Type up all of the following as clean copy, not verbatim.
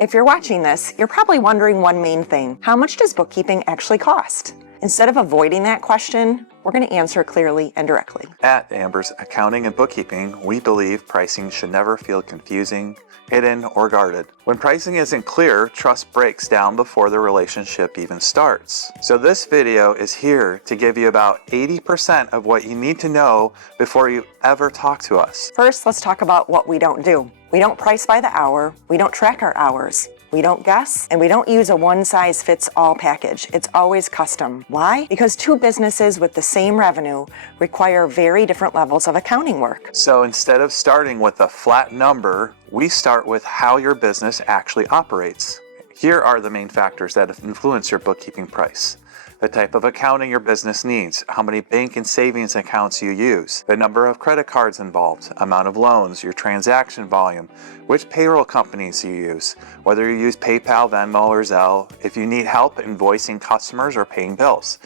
If you're watching this, you're probably wondering one main thing. How much does bookkeeping actually cost? Instead of avoiding that question, we're going to answer it clearly and directly. At Amber's Accounting and Bookkeeping, we believe pricing should never feel confusing, hidden, or guarded. When pricing isn't clear, trust breaks down before the relationship even starts. So this video is here to give you about 80% of what you need to know before you ever talk to us. First, let's talk about what we don't do. We don't price by the hour, we don't track our hours, we don't guess, and we don't use a one-size-fits-all package. It's always custom. Why? Because two businesses with the same revenue require very different levels of accounting work. So instead of starting with a flat number, we start with how your business actually operates. Here are the main factors that influence your bookkeeping price. The type of accounting your business needs, how many bank and savings accounts you use, the number of credit cards involved, amount of loans, your transaction volume, which payroll companies you use, whether you use PayPal, Venmo, or Zelle, if you need help invoicing customers or paying bills,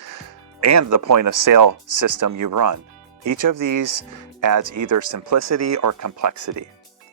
and the point of sale system you run. Each of these adds either simplicity or complexity,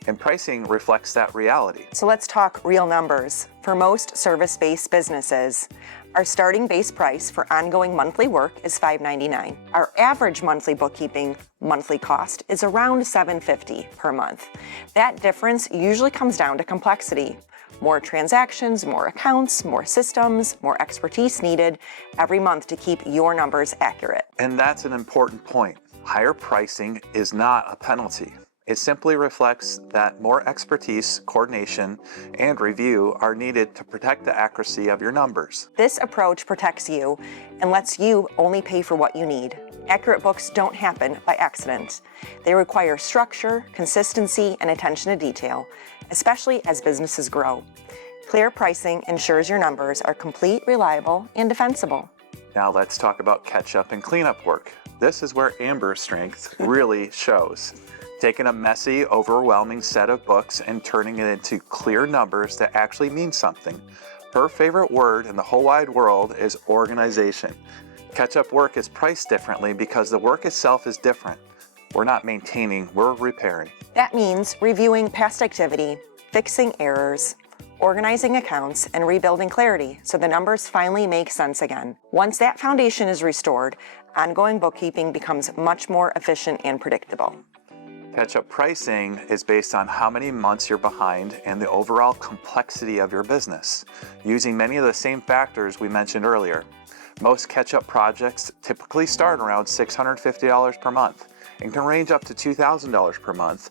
and pricing reflects that reality. So let's talk real numbers. For most service-based businesses, our starting base price for ongoing monthly work is $5.99. Our average monthly bookkeeping monthly cost is around $7.50 per month. That difference usually comes down to complexity. More transactions, more accounts, more systems, more expertise needed every month to keep your numbers accurate. And that's an important point. Higher pricing is not a penalty. It simply reflects that more expertise, coordination, and review are needed to protect the accuracy of your numbers. This approach protects you and lets you only pay for what you need. Accurate books don't happen by accident. They require structure, consistency, and attention to detail, especially as businesses grow. Clear pricing ensures your numbers are complete, reliable, and defensible. Now let's talk about catch-up and cleanup work. This is where Amber's strength really shows. Taking a messy, overwhelming set of books and turning it into clear numbers that actually mean something. Her favorite word in the whole wide world is organization. Catch-up work is priced differently because the work itself is different. We're not maintaining, we're repairing. That means reviewing past activity, fixing errors, organizing accounts, and rebuilding clarity so the numbers finally make sense again. Once that foundation is restored, ongoing bookkeeping becomes much more efficient and predictable. Catch-up pricing is based on how many months you're behind and the overall complexity of your business, using many of the same factors we mentioned earlier. Most catch-up projects typically start around $650 per month and can range up to $2,000 per month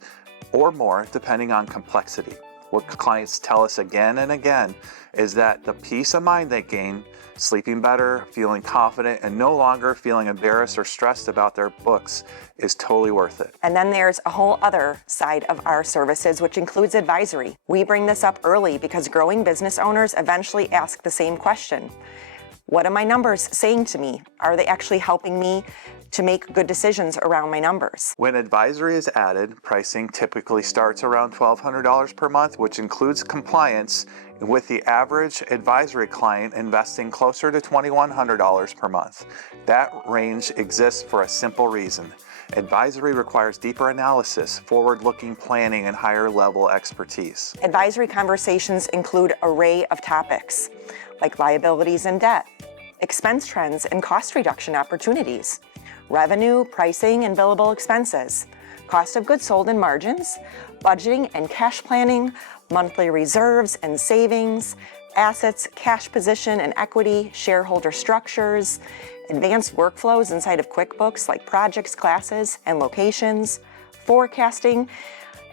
or more depending on complexity. What clients tell us again and again is that the peace of mind they gain, sleeping better, feeling confident, and no longer feeling embarrassed or stressed about their books is totally worth it. And then there's a whole other side of our services, which includes advisory. We bring this up early because growing business owners eventually ask the same question. What are my numbers saying to me? Are they actually helping me to make good decisions around my numbers? When advisory is added, pricing typically starts around $1,200 per month, which includes compliance, with the average advisory client investing closer to $2,100 per month. That range exists for a simple reason. Advisory requires deeper analysis, forward-looking planning, and higher-level expertise. Advisory conversations include an array of topics, like liabilities and debt, expense trends and cost reduction opportunities, revenue, pricing, and billable expenses, cost of goods sold and margins, budgeting and cash planning, monthly reserves and savings, assets, cash position and equity, shareholder structures, advanced workflows inside of QuickBooks like projects, classes, and locations, forecasting,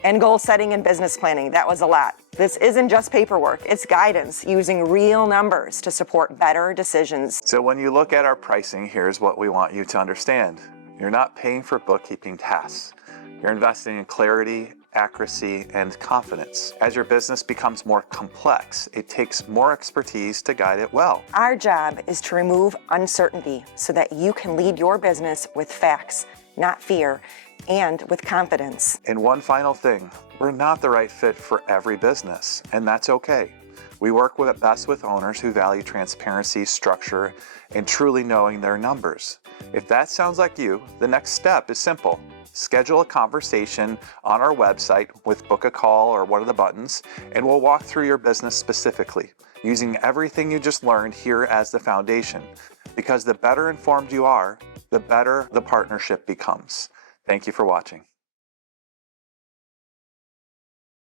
and goal setting and business planning. That was a lot. This isn't just paperwork, it's guidance using real numbers to support better decisions. So when you look at our pricing, here's what we want you to understand. You're not paying for bookkeeping tasks. You're investing in clarity, accuracy, and confidence. As your business becomes more complex, it takes more expertise to guide it well. Our job is to remove uncertainty so that you can lead your business with facts, not fear, and with confidence. And one final thing, we're not the right fit for every business, and that's okay. We work best with owners who value transparency, structure, and truly knowing their numbers. If that sounds like you, the next step is simple. schedule a conversation on our website with book a call or one of the buttons, and we'll walk through your business specifically, using everything you just learned here as the foundation. Because the better informed you are, the better the partnership becomes. Thank you for watching.